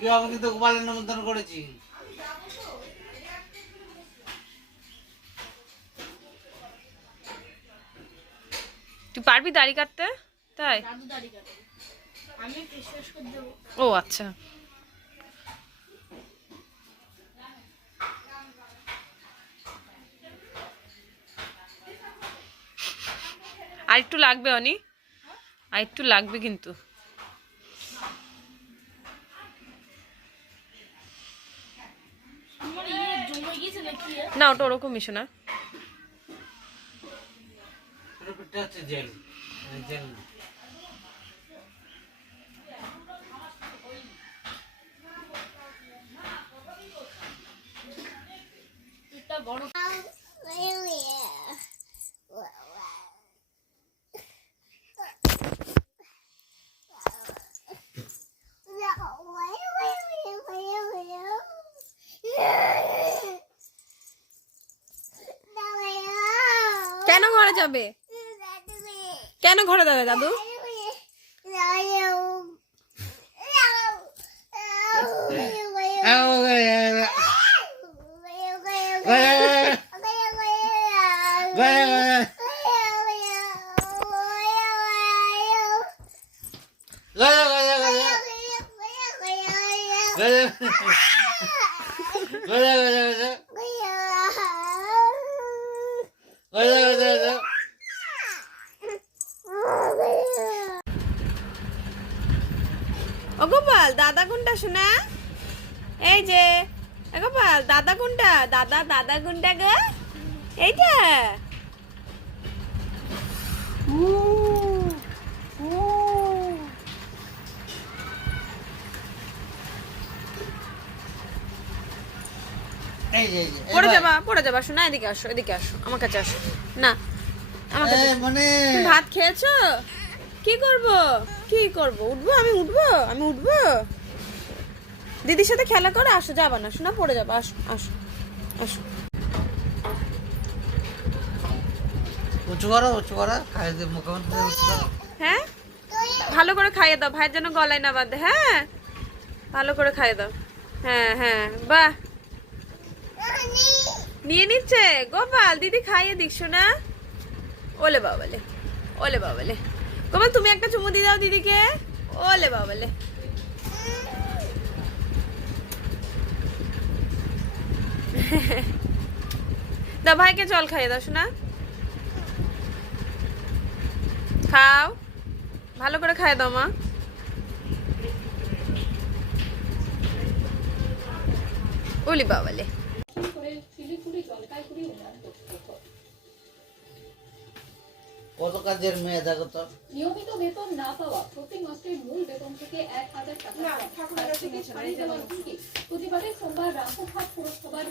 কি আমি কিন্তু গোপালের নিমন্ত্রণ করেছি তুই পারবি দাড়ি কাটতে? তাই? ও আচ্ছা। আর একটু লাগবে অনি? আর একটু লাগবে কিন্তু। না ওটা ওরকম মিশো না। এটা বড় কেন ঘরে যাবে? কেন ঘরে যাবে দাদু? ও গোপাল, দাদা কোনটা শোনা? এই যে গোপাল, দাদা কোনটা? দাদা দাদা কোনটা গো? এইটা উ, উ। এই যে, এই যে, পড়ে যাবা পড়ে যাবা শোনা এদিকে আসো এদিকে আসো আমার কাছে আসো। না আমার কাছে মানে ভাত খেয়েছো? কি করব? কি করব? উঠবো আমি উঠবো আমি উঠবো? দিদির সাথে খেলা করে আসো যাবা না শোনা পড়ে যাবা আসো আসো আসো। উঁচু করো উঁচু করো খাই দিয়ে মুখে মধ্যে উঁচু করো হ্যাঁ? ভালো করে খাইয়ে দাও ভাইয়ের যেন গলায় না বাঁধে হ্যাঁ? ভালো করে খাইয়ে দাও। হ্যাঁ হ্যাঁ বাহ। নিয়ে নিচ্ছে? গোপাল, দিদি খাইয়ে দিস না ওলে বাবালে ওলে বাবালে। গোপাল, তুমি একটা চুমু দিয়ে দাও দিদিকে। ওলে বাবালে। দা ভাইকে জল খাইয়ে দাও শোনা খাও। ভালো করে খাইয়ে দাও, মা। ওলি বাবালে। কত কাজের মেয়ে দেখো তো নিয়মিত বেতন না পাওয়া প্রতি মাসের মূল বেতন থেকে এক হাজার টাকা। প্রতিবাদে সোমবার রামপুরহাট পুরসভার